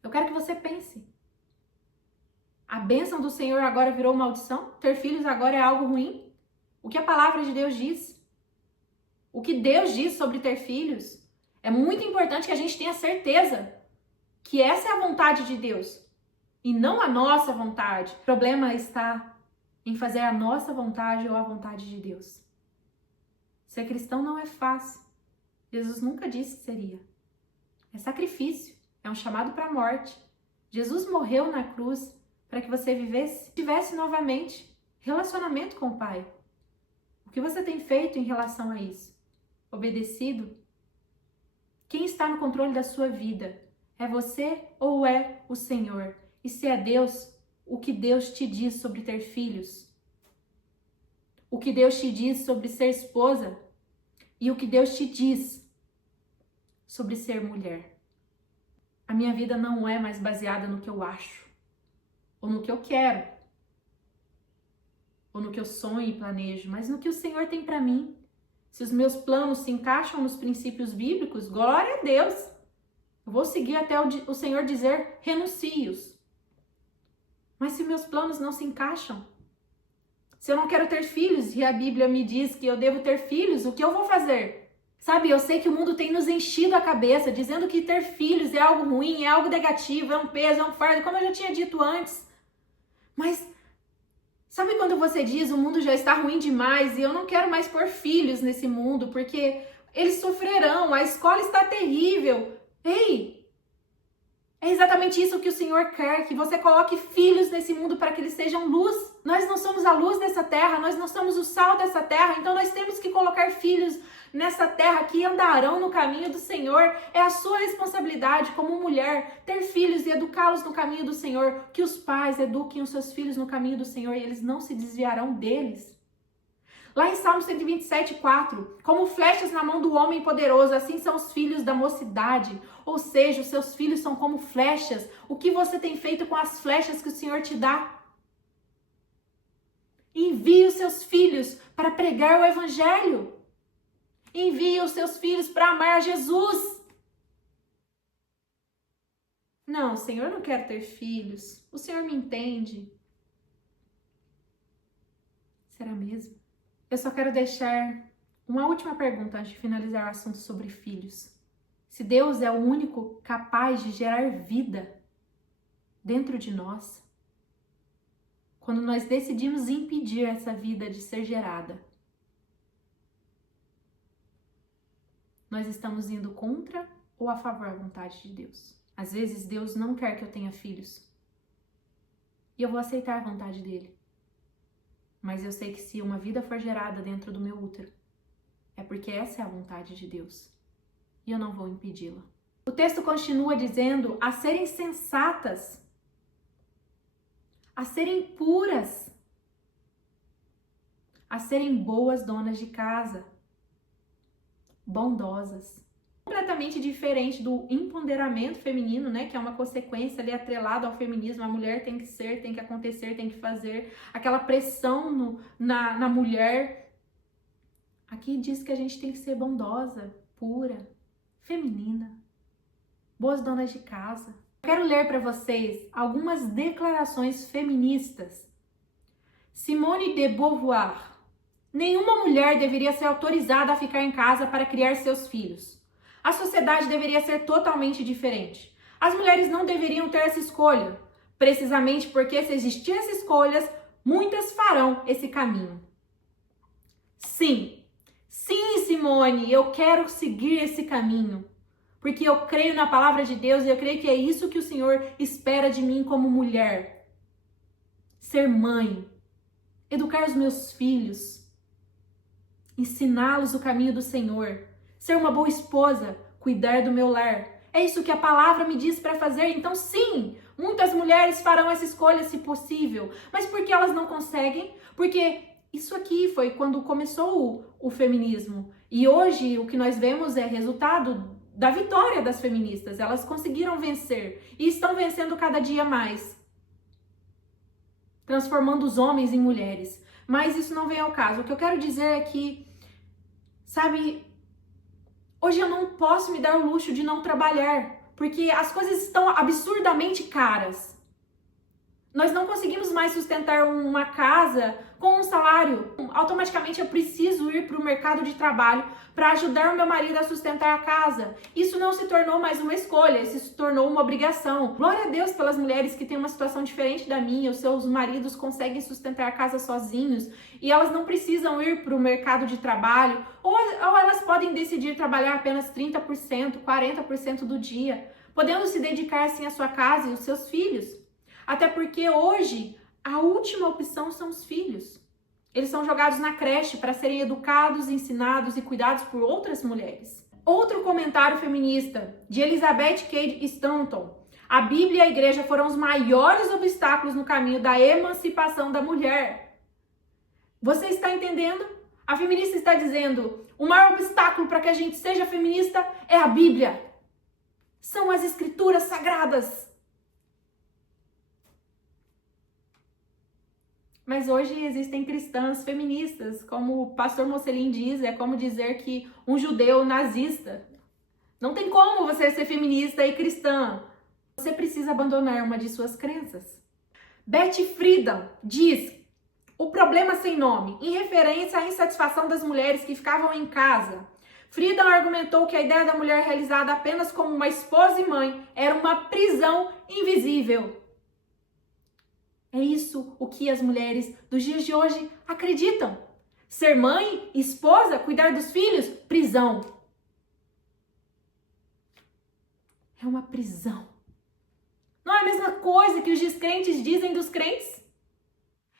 Eu quero que você pense. A bênção do Senhor agora virou maldição? Ter filhos agora é algo ruim? O que a palavra de Deus diz? O que Deus diz sobre ter filhos? É muito importante que a gente tenha certeza que essa é a vontade de Deus e não a nossa vontade. O problema está em fazer a nossa vontade ou a vontade de Deus. Ser cristão não é fácil. Jesus nunca disse que seria. É sacrifício, é um chamado para a morte. Jesus morreu na cruz para que você tivesse novamente relacionamento com o Pai. O que você tem feito em relação a isso? Obedecido? Quem está no controle da sua vida? É você ou é o Senhor? E se é Deus, o que Deus te diz sobre ter filhos? O que Deus te diz sobre ser esposa? E o que Deus te diz sobre ser mulher? A minha vida não é mais baseada no que eu acho, ou no que eu quero, ou no que eu sonho e planejo, mas no que o Senhor tem para mim. Se os meus planos se encaixam nos princípios bíblicos, glória a Deus. Eu vou seguir até o Senhor dizer renuncie-os. Mas se meus planos não se encaixam, se eu não quero ter filhos e a Bíblia me diz que eu devo ter filhos, o que eu vou fazer? Sabe, eu sei que o mundo tem nos enchido a cabeça, dizendo que ter filhos é algo ruim, é algo negativo, é um peso, é um fardo, como eu já tinha dito antes. Mas sabe quando você diz o mundo já está ruim demais e eu não quero mais pôr filhos nesse mundo porque eles sofrerão, a escola está terrível. Ei! É exatamente isso que o Senhor quer, que você coloque filhos nesse mundo para que eles sejam luz. Nós não somos a luz dessa terra, nós não somos o sal dessa terra, então nós temos que colocar filhos nessa terra que andarão no caminho do Senhor. É a sua responsabilidade como mulher ter filhos e educá-los no caminho do Senhor, que os pais eduquem os seus filhos no caminho do Senhor e eles não se desviarão deles. Lá em Salmo 127:4, como flechas na mão do homem poderoso, assim são os filhos da mocidade. Ou seja, os seus filhos são como flechas. O que você tem feito com as flechas que o Senhor te dá? Envie os seus filhos para pregar o Evangelho. Envie os seus filhos para amar a Jesus. Não, Senhor, eu não quero ter filhos. O Senhor me entende. Será mesmo? Eu só quero deixar uma última pergunta antes de finalizar o assunto sobre filhos. Se Deus é o único capaz de gerar vida dentro de nós, quando nós decidimos impedir essa vida de ser gerada, nós estamos indo contra ou a favor da vontade de Deus? Às vezes Deus não quer que eu tenha filhos e eu vou aceitar a vontade dele. Mas eu sei que se uma vida for gerada dentro do meu útero, é porque essa é a vontade de Deus. E eu não vou impedi-la. O texto continua dizendo a serem sensatas, a serem puras, a serem boas donas de casa, bondosas. Completamente diferente do empoderamento feminino, né, que é uma consequência ali atrelada ao feminismo. A mulher tem que ser, tem que acontecer, tem que fazer, aquela pressão na mulher. Aqui diz que a gente tem que ser bondosa, pura, feminina, boas donas de casa. Eu quero ler para vocês algumas declarações feministas. Simone de Beauvoir: nenhuma mulher deveria ser autorizada a ficar em casa para criar seus filhos. A sociedade deveria ser totalmente diferente. As mulheres não deveriam ter essa escolha, precisamente porque se existir essas escolhas, muitas farão esse caminho. Sim, Simone, eu quero seguir esse caminho, porque eu creio na palavra de Deus e eu creio que é isso que o Senhor espera de mim como mulher. Ser mãe, educar os meus filhos, ensiná-los o caminho do Senhor, ser uma boa esposa, cuidar do meu lar. É isso que a palavra me diz para fazer. Então, sim, muitas mulheres farão essa escolha se possível. Mas por que elas não conseguem? Porque isso aqui foi quando começou o feminismo. E hoje o que nós vemos é resultado da vitória das feministas. Elas conseguiram vencer e estão vencendo cada dia mais, transformando os homens em mulheres. Mas isso não vem ao caso. O que eu quero dizer é que, sabe, hoje eu não posso me dar o luxo de não trabalhar, porque as coisas estão absurdamente caras. Nós não conseguimos mais sustentar uma casa com um salário. Automaticamente eu preciso ir para o mercado de trabalho para ajudar o meu marido a sustentar a casa. Isso não se tornou mais uma escolha, isso se tornou uma obrigação. Glória a Deus pelas mulheres que têm uma situação diferente da minha, os seus maridos conseguem sustentar a casa sozinhos e elas não precisam ir para o mercado de trabalho, ou elas podem decidir trabalhar apenas 30%, 40% do dia, podendo se dedicar assim à sua casa e aos seus filhos. Até porque hoje a última opção são os filhos. Eles são jogados na creche para serem educados, ensinados e cuidados por outras mulheres. Outro comentário feminista de Elizabeth Cady Stanton. A Bíblia e a igreja foram os maiores obstáculos no caminho da emancipação da mulher. Você está entendendo? A feminista está dizendo: o maior obstáculo para que a gente seja feminista é a Bíblia. São as escrituras sagradas. Mas hoje existem cristãs feministas, como o pastor Mocelin diz, é como dizer que um judeu nazista. Não tem como você ser feminista e cristã. Você precisa abandonar uma de suas crenças. Betty Friedan diz: o problema sem nome, em referência à insatisfação das mulheres que ficavam em casa. Friedan argumentou que a ideia da mulher realizada apenas como uma esposa e mãe era uma prisão invisível. É isso o que as mulheres dos dias de hoje acreditam. Ser mãe, esposa, cuidar dos filhos, prisão. É uma prisão. Não é a mesma coisa que os descrentes dizem dos crentes?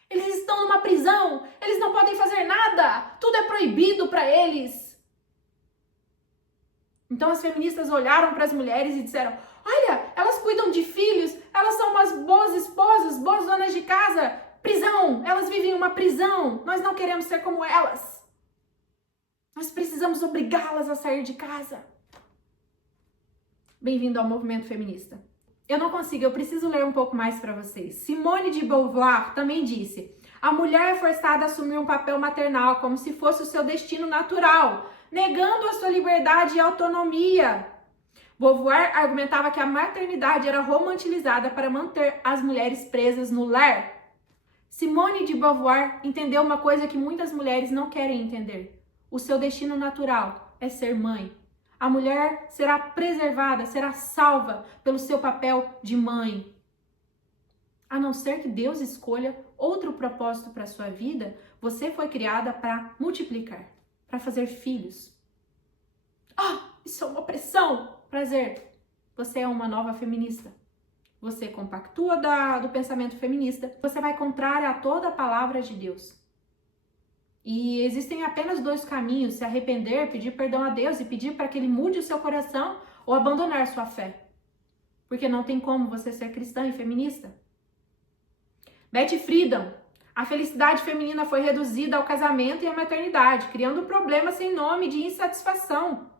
Eles estão numa prisão, eles não podem fazer nada, tudo é proibido para eles. Então as feministas olharam para as mulheres e disseram: olha, elas cuidam de filhos, elas são umas boas esposas, boas donas de casa. Prisão, elas vivem uma prisão. Nós não queremos ser como elas. Nós precisamos obrigá-las a sair de casa. Bem-vindo ao movimento feminista. Eu não consigo, eu preciso ler um pouco mais para vocês. Simone de Beauvoir também disse: a mulher é forçada a assumir um papel maternal como se fosse o seu destino natural, negando a sua liberdade e autonomia. Beauvoir argumentava que a maternidade era romantilizada para manter as mulheres presas no lar. Simone de Beauvoir entendeu uma coisa que muitas mulheres não querem entender. O seu destino natural é ser mãe. A mulher será preservada, será salva pelo seu papel de mãe. A não ser que Deus escolha outro propósito para a sua vida, você foi criada para multiplicar, para fazer filhos. Isso é uma opressão! Prazer, você é uma nova feminista. Você compactua do pensamento feminista. Você vai contrária a toda a palavra de Deus. E existem apenas dois caminhos: se arrepender, pedir perdão a Deus e pedir para que Ele mude o seu coração, ou abandonar sua fé. Porque não tem como você ser cristã e feminista. Betty Friedan: a felicidade feminina foi reduzida ao casamento e à maternidade, criando um problema sem nome de insatisfação.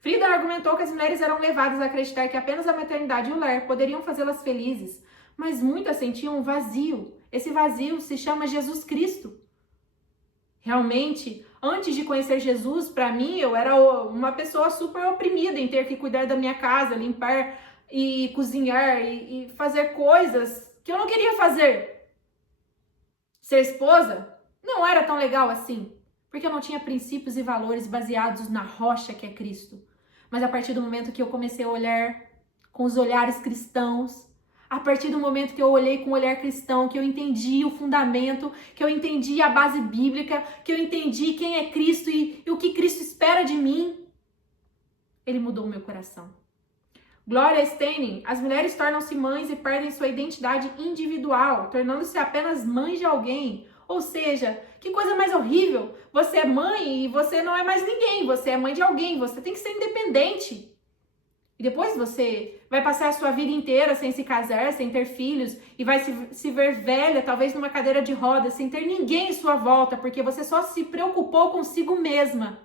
Friedan argumentou que as mulheres eram levadas a acreditar que apenas a maternidade e o lar poderiam fazê-las felizes, mas muitas sentiam um vazio. Esse vazio se chama Jesus Cristo. Realmente, antes de conhecer Jesus, para mim, eu era uma pessoa super oprimida em ter que cuidar da minha casa, limpar e cozinhar e fazer coisas que eu não queria fazer. Ser esposa não era tão legal assim, porque eu não tinha princípios e valores baseados na rocha que é Cristo. Mas a partir do momento que eu comecei a olhar com os olhares cristãos, a partir do momento que eu olhei com o olhar cristão, que eu entendi o fundamento, que eu entendi a base bíblica, que eu entendi quem é Cristo e o que Cristo espera de mim, Ele mudou o meu coração. Gloria Steinem: as mulheres tornam-se mães e perdem sua identidade individual, tornando-se apenas mães de alguém. Ou seja, que coisa mais horrível. Você é mãe e você não é mais ninguém. Você é mãe de alguém. Você tem que ser independente. E depois você vai passar a sua vida inteira sem se casar, sem ter filhos. E vai se ver velha, talvez numa cadeira de rodas, sem ter ninguém em sua volta, porque você só se preocupou consigo mesma.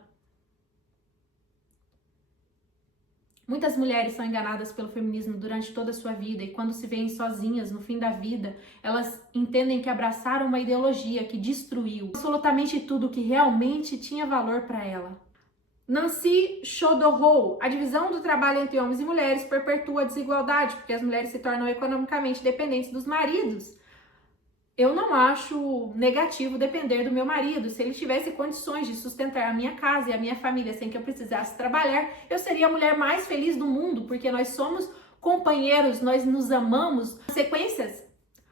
Muitas mulheres são enganadas pelo feminismo durante toda a sua vida e quando se veem sozinhas no fim da vida, elas entendem que abraçaram uma ideologia que destruiu absolutamente tudo que realmente tinha valor para ela. Nancy Chodorrow, a divisão do trabalho entre homens e mulheres perpetua a desigualdade, porque as mulheres se tornam economicamente dependentes dos maridos. Eu não acho negativo depender do meu marido. Se ele tivesse condições de sustentar a minha casa e a minha família sem que eu precisasse trabalhar, eu seria a mulher mais feliz do mundo, porque nós somos companheiros, nós nos amamos. Consequências?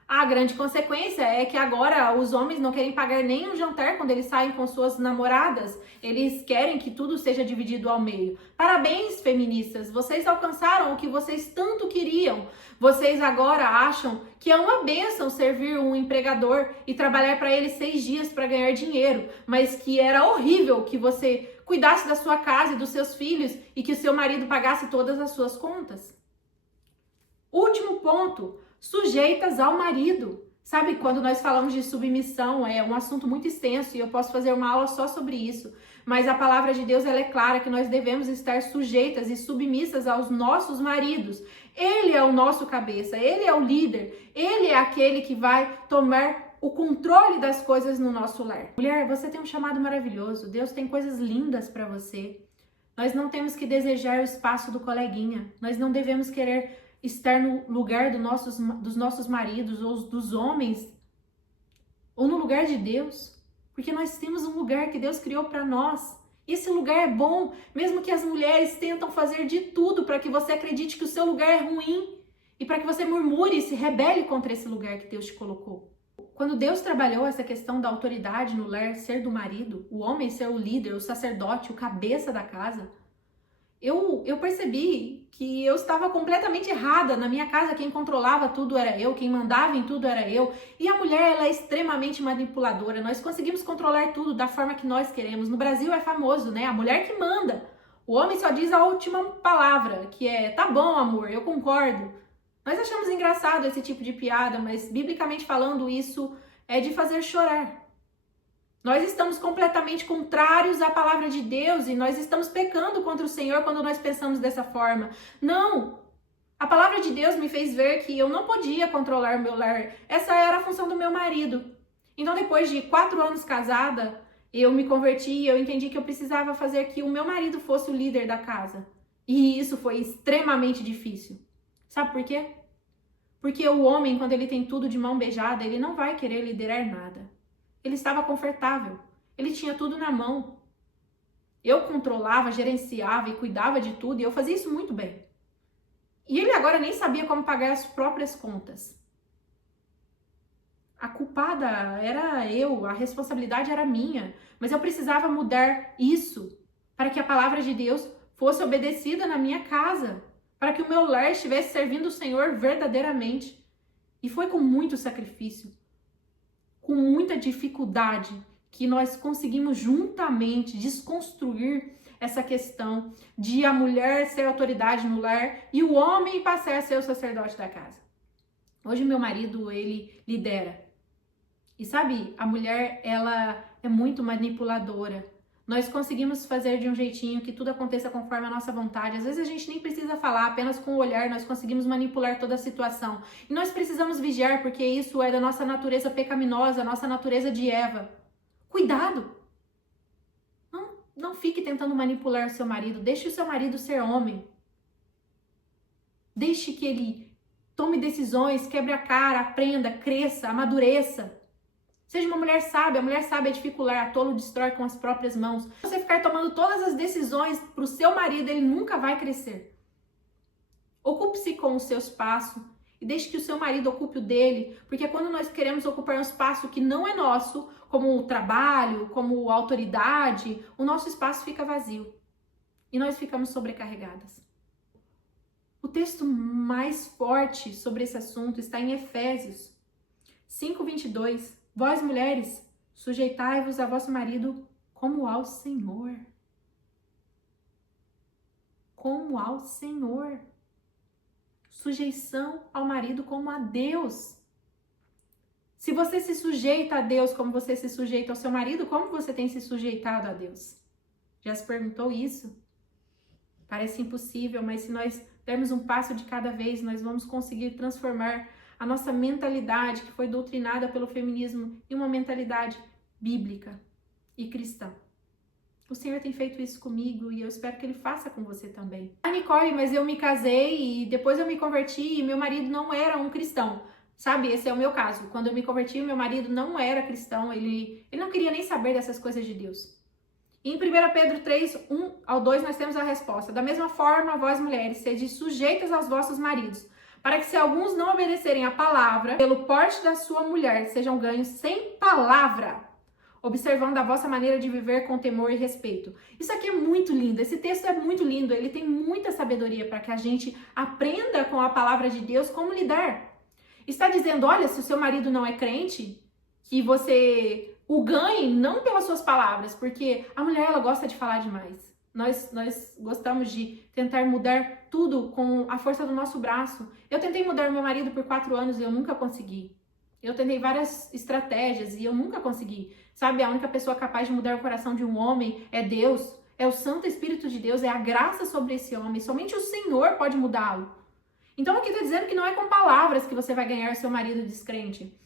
A grande consequência é que agora os homens não querem pagar nem um jantar quando eles saem com suas namoradas. Eles querem que tudo seja dividido ao meio. Parabéns, feministas! Vocês alcançaram o que vocês tanto queriam. Vocês agora acham que é uma bênção servir um empregador e trabalhar para ele 6 dias para ganhar dinheiro, mas que era horrível que você cuidasse da sua casa e dos seus filhos e que o seu marido pagasse todas as suas contas. Último ponto. Sujeitas ao marido. Sabe, quando nós falamos de submissão, é um assunto muito extenso e eu posso fazer uma aula só sobre isso, mas a palavra de Deus ela é clara que nós devemos estar sujeitas e submissas aos nossos maridos. Ele é o nosso cabeça, ele é o líder, ele é aquele que vai tomar o controle das coisas no nosso lar. Mulher, você tem um chamado maravilhoso, Deus tem coisas lindas para você. Nós não temos que desejar o espaço do coleguinha, nós não devemos querer estar no lugar dos nossos maridos ou dos homens, ou no lugar de Deus, porque nós temos um lugar que Deus criou para nós. Esse lugar é bom, mesmo que as mulheres tentam fazer de tudo para que você acredite que o seu lugar é ruim e para que você murmure e se rebele contra esse lugar que Deus te colocou. Quando Deus trabalhou essa questão da autoridade no lar ser do marido, o homem ser o líder, o sacerdote, o cabeça da casa, eu percebi que eu estava completamente errada. Na minha casa, quem controlava tudo era eu, quem mandava em tudo era eu. E a mulher, ela é extremamente manipuladora. Nós conseguimos controlar tudo da forma que nós queremos. No Brasil é famoso, né? A mulher que manda. O homem só diz a última palavra, que é, tá bom, amor, eu concordo. Nós achamos engraçado esse tipo de piada, mas biblicamente falando, isso é de fazer chorar. Nós estamos completamente contrários à palavra de Deus e nós estamos pecando contra o Senhor quando nós pensamos dessa forma. Não! A palavra de Deus me fez ver que eu não podia controlar o meu lar. Essa era a função do meu marido. Então, depois de 4 anos casada, eu me converti e eu entendi que eu precisava fazer que o meu marido fosse o líder da casa. E isso foi extremamente difícil. Sabe por quê? Porque o homem, quando ele tem tudo de mão beijada, ele não vai querer liderar nada. Ele estava confortável, ele tinha tudo na mão. Eu controlava, gerenciava e cuidava de tudo e eu fazia isso muito bem. E ele agora nem sabia como pagar as próprias contas. A culpada era eu, a responsabilidade era minha, mas eu precisava mudar isso para que a palavra de Deus fosse obedecida na minha casa, para que o meu lar estivesse servindo o Senhor verdadeiramente. E foi com muito sacrifício, com muita dificuldade, que nós conseguimos juntamente desconstruir essa questão de a mulher ser autoridade no lar e o homem passar a ser o sacerdote da casa. Hoje meu marido, ele lidera. E sabe, a mulher, ela é muito manipuladora. Nós conseguimos fazer de um jeitinho que tudo aconteça conforme a nossa vontade. Às vezes a gente nem precisa falar, apenas com o olhar nós conseguimos manipular toda a situação. E nós precisamos vigiar, porque isso é da nossa natureza pecaminosa, nossa natureza de Eva. Cuidado! Não fique tentando manipular seu marido. Deixe o seu marido ser homem. Deixe que ele tome decisões, quebre a cara, aprenda, cresça, amadureça. Seja uma mulher sábia. A mulher sábia edifica, a tolo destrói com as próprias mãos. Se você ficar tomando todas as decisões para o seu marido, ele nunca vai crescer. Ocupe-se com o seu espaço e deixe que o seu marido ocupe o dele, porque quando nós queremos ocupar um espaço que não é nosso, como o trabalho, como a autoridade, o nosso espaço fica vazio e nós ficamos sobrecarregadas. O texto mais forte sobre esse assunto está em Efésios 5:22. Vós, mulheres, sujeitai-vos a vosso marido como ao Senhor. Como ao Senhor. Sujeição ao marido como a Deus. Se você se sujeita a Deus como você se sujeita ao seu marido, como você tem se sujeitado a Deus? Já se perguntou isso? Parece impossível, mas se nós dermos um passo de cada vez, nós vamos conseguir transformar a nossa mentalidade, que foi doutrinada pelo feminismo, em uma mentalidade bíblica e cristã. O Senhor tem feito isso comigo e eu espero que Ele faça com você também. Ah, Nicole, mas eu me casei e depois eu me converti e meu marido não era um cristão. Sabe, esse é o meu caso. Quando eu me converti, meu marido não era cristão, ele não queria nem saber dessas coisas de Deus. E em 1 Pedro 3, 1 ao 2, nós temos a resposta. Da mesma forma, vós mulheres, sede sujeitas aos vossos maridos, para que se alguns não obedecerem à palavra, pelo porte da sua mulher, sejam ganhos sem palavra, observando a vossa maneira de viver com temor e respeito. Isso aqui é muito lindo, esse texto é muito lindo, ele tem muita sabedoria para que a gente aprenda com a palavra de Deus como lidar. Está dizendo, olha, se o seu marido não é crente, que você o ganhe não pelas suas palavras, porque a mulher, ela gosta de falar demais. Nós gostamos de tentar mudar tudo com a força do nosso braço. Eu tentei mudar meu marido por 4 anos e eu nunca consegui. Eu tentei várias estratégias e eu nunca consegui. Sabe, a única pessoa capaz de mudar o coração de um homem é Deus, é o Santo Espírito de Deus, é a graça sobre esse homem. Somente o Senhor pode mudá-lo. Então aqui está dizendo que não é com palavras que você vai ganhar seu marido descrente.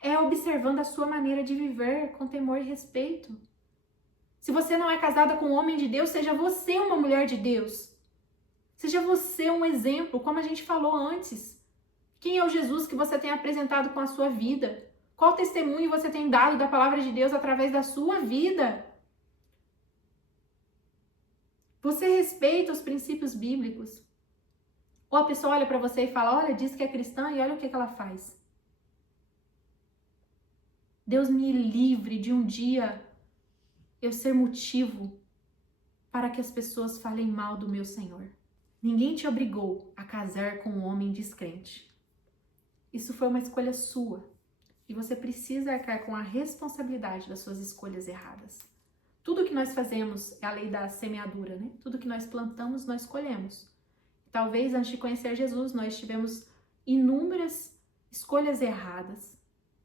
É observando a sua maneira de viver com temor e respeito. Se você não é casada com um homem de Deus, seja você uma mulher de Deus. Seja você um exemplo, como a gente falou antes. Quem é o Jesus que você tem apresentado com a sua vida? Qual testemunho você tem dado da palavra de Deus através da sua vida? Você respeita os princípios bíblicos? Ou a pessoa olha para você e fala, olha, diz que é cristã e olha o que ela faz. Deus me livre de um dia eu ser motivo para que as pessoas falem mal do meu Senhor. Ninguém te obrigou a casar com um homem descrente. Isso foi uma escolha sua. E você precisa arcar com a responsabilidade das suas escolhas erradas. Tudo que nós fazemos é a lei da semeadura, né? Tudo que nós plantamos, nós colhemos. Talvez antes de conhecer Jesus, nós tivemos inúmeras escolhas erradas,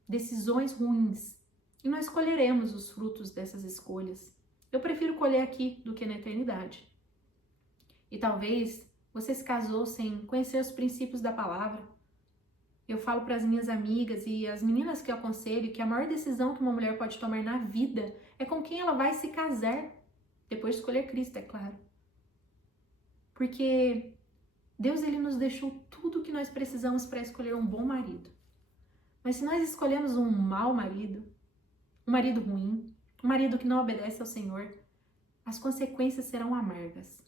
decisões ruins, e nós colheremos os frutos dessas escolhas. Eu prefiro colher aqui do que na eternidade. E talvez você se casou sem conhecer os princípios da palavra. Eu falo para as minhas amigas e as meninas que eu aconselho que a maior decisão que uma mulher pode tomar na vida é com quem ela vai se casar, depois de escolher Cristo, é claro. Porque Deus, ele nos deixou tudo o que nós precisamos para escolher um bom marido. Mas se nós escolhemos um mau marido, um marido ruim, um marido que não obedece ao Senhor, as consequências serão amargas.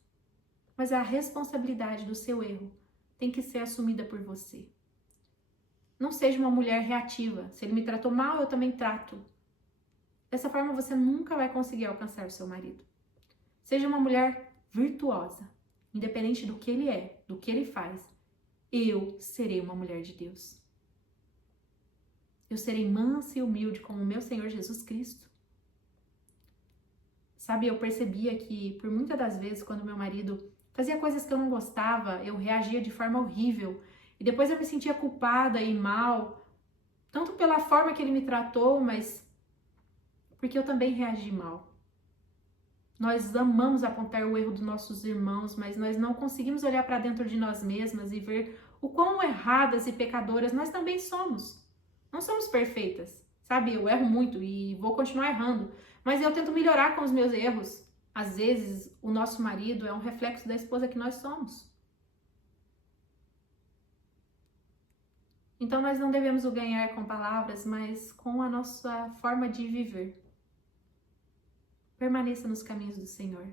Mas a responsabilidade do seu erro tem que ser assumida por você. Não seja uma mulher reativa. Se ele me tratou mal, eu também trato. Dessa forma, você nunca vai conseguir alcançar o seu marido. Seja uma mulher virtuosa. Independente do que ele é, do que ele faz, eu serei uma mulher de Deus. Eu serei mansa e humilde como o meu Senhor Jesus Cristo. Sabe, eu percebia que por muitas das vezes, quando meu marido fazia coisas que eu não gostava, eu reagia de forma horrível. E depois eu me sentia culpada e mal, tanto pela forma que ele me tratou, mas porque eu também reagi mal. Nós amamos apontar o erro dos nossos irmãos, mas nós não conseguimos olhar para dentro de nós mesmas e ver o quão erradas e pecadoras nós também somos. Não somos perfeitas, sabe? Eu erro muito e vou continuar errando, mas eu tento melhorar com os meus erros. Às vezes, o nosso marido é um reflexo da esposa que nós somos. Então, nós não devemos o ganhar com palavras, mas com a nossa forma de viver. Permaneça nos caminhos do Senhor.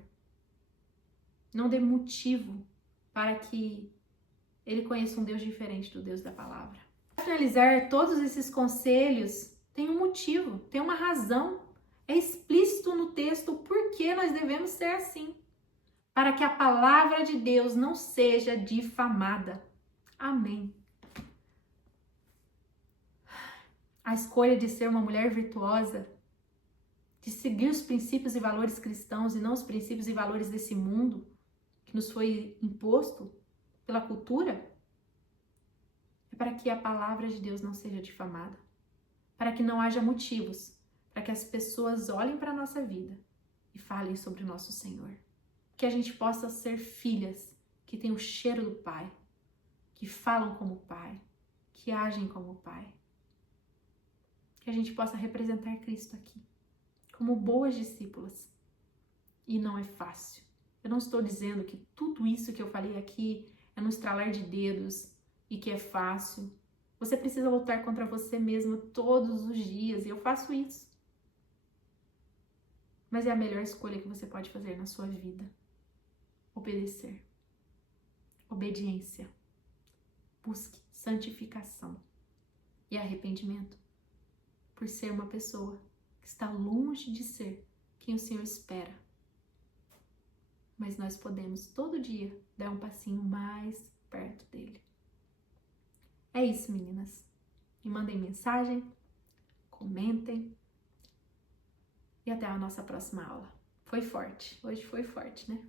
Não dê motivo para que ele conheça um Deus diferente do Deus da palavra. Para finalizar, todos esses conselhos têm um motivo, têm uma razão. É explícito no texto o porquê nós devemos ser assim. Para que a palavra de Deus não seja difamada. Amém. A escolha de ser uma mulher virtuosa, de seguir os princípios e valores cristãos e não os princípios e valores desse mundo que nos foi imposto pela cultura, é para que a palavra de Deus não seja difamada, para que não haja motivos, para que as pessoas olhem para a nossa vida e falem sobre o nosso Senhor. Que a gente possa ser filhas que têm o cheiro do Pai, que falam como o Pai, que agem como o Pai. Que a gente possa representar Cristo aqui, como boas discípulas. E não é fácil. Eu não estou dizendo que tudo isso que eu falei aqui é no estralar de dedos e que é fácil. Você precisa lutar contra você mesma todos os dias, e eu faço isso. Mas é a melhor escolha que você pode fazer na sua vida. Obedecer. Obediência. Busque santificação e arrependimento por ser uma pessoa que está longe de ser quem o Senhor espera. Mas nós podemos todo dia dar um passinho mais perto dele. É isso, meninas. Me mandem mensagem, comentem e até a nossa próxima aula. Foi forte, hoje foi forte, né?